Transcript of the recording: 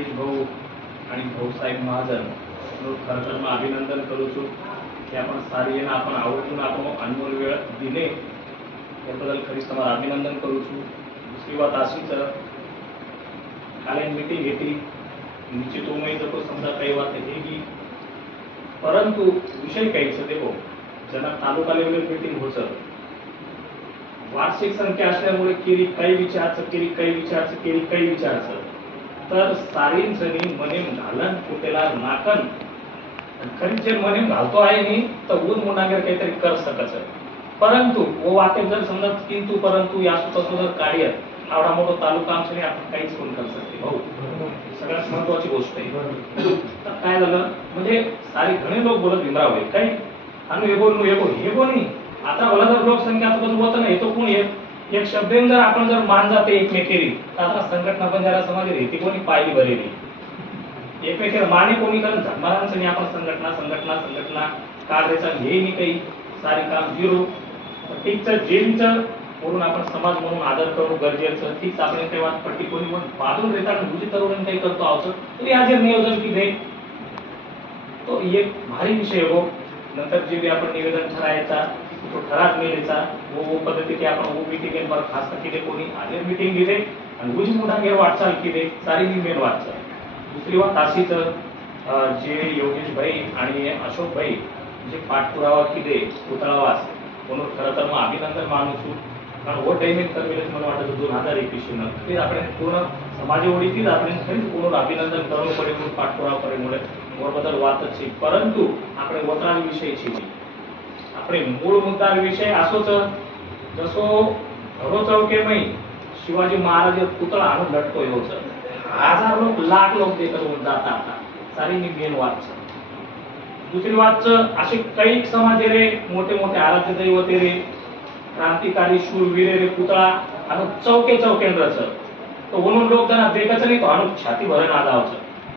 योगेश भाऊ आणि भाऊसाहेब महाजन खरं तर मैं अभिनंदन करू छू की आपण सारी आपण आवडून आपण अनमोल वेळ दिले त्याबद्दल खरीच तुम्हाला अभिनंदन करू छू। दुसरी बात अशीच काल मीटिंग घेतली निश्चित उमेद तो समजा काही बात है की परंतु विषय काहीच देखो जना तालुका लेवल मीटिंग होतं वार्षिक संख्या असल्यामुळे केली काही विचारायचं तर सारीन जणी मनेम घालन कुठेला नाकन खरीच जे मनेम घालतो आहे नी तर ऊन मुनागर काहीतरी कर सकच परंतु वो वाटे जर समजा किंतु परंतु या सुद्धा कार्य आवडा मोठा तालुका आमच्याने आपण काहीच कोण करू शकते भाऊ सगळ्यात महत्त्वाची गोष्ट आहे। तर काय झालं म्हणजे सारी घणे लोक बोलत विमरावले काही आणि हे कोणी आता मला जर लोकसंख्या होत नाही तो कोण एक शब्देन जर आपण जर मान जाते एकमेकेरी तर आता संघटना बंजारा समाज रीती कोणी पाहिली बरेली एकमेकेर माने कोणी कारण धर्मांचं आपण संघटना कार्याचा ध्येय नाही काही सारी काम झिरो ठीकचं जेलीचं म्हणून आपण समाज म्हणून आदर करू गरजेचं ठीक आपण तेव्हा पट्टी कोणी बाजून रेता दुजी तरुण काही करतो आहोत तरी आज नियोजन की दे तो एक भारी विषय हो नंतर जे आपण निवेदन ठरायचा तो ठराव मिळायचा वो पद्धती की आपण वो मीटिंग पर खास केले कोणी आले मीटिंग दिले आणि उजी मोठा गेर वाटचाल केले सारी मेन वाटचाल। दुसरी बात अशीच जे योगेश भाई आणि अशोक भाई जे पाठपुरावा केले पुतळावास म्हणून खरं तर मग अभिनंदन मानू कारण वो टाइमिंग करविले मला वाटतं 2021 मध्ये आपण पूर्ण समाजवडीतील आपण खरीच पूर्ण अभिनंदन करू पडे म्हणून पाठपुरावा करेमुळे बद्दल वाटच आहे परंतु आपण वतरावी विषयी આપણે મૂળ મુદ્દા વિષય આસો છે જસો ઘરો ચૌકે મય શિવાજી મહારાજ પુતળા આનો લટકો એવો છે હજાર લોક લાખ લોક દેખવા જાતા હતા સારી ની મેન વાત છે। दुसरी बात असे काही समाज रे मोठे मोठे आराध्य दैवते रे क्रांतिकारी शूरवीर रे पुतळा आणि चौके केंद्र છે तो म्हणून लोक त्यांना देखाच नाही तो आणून छाती भरण आला होता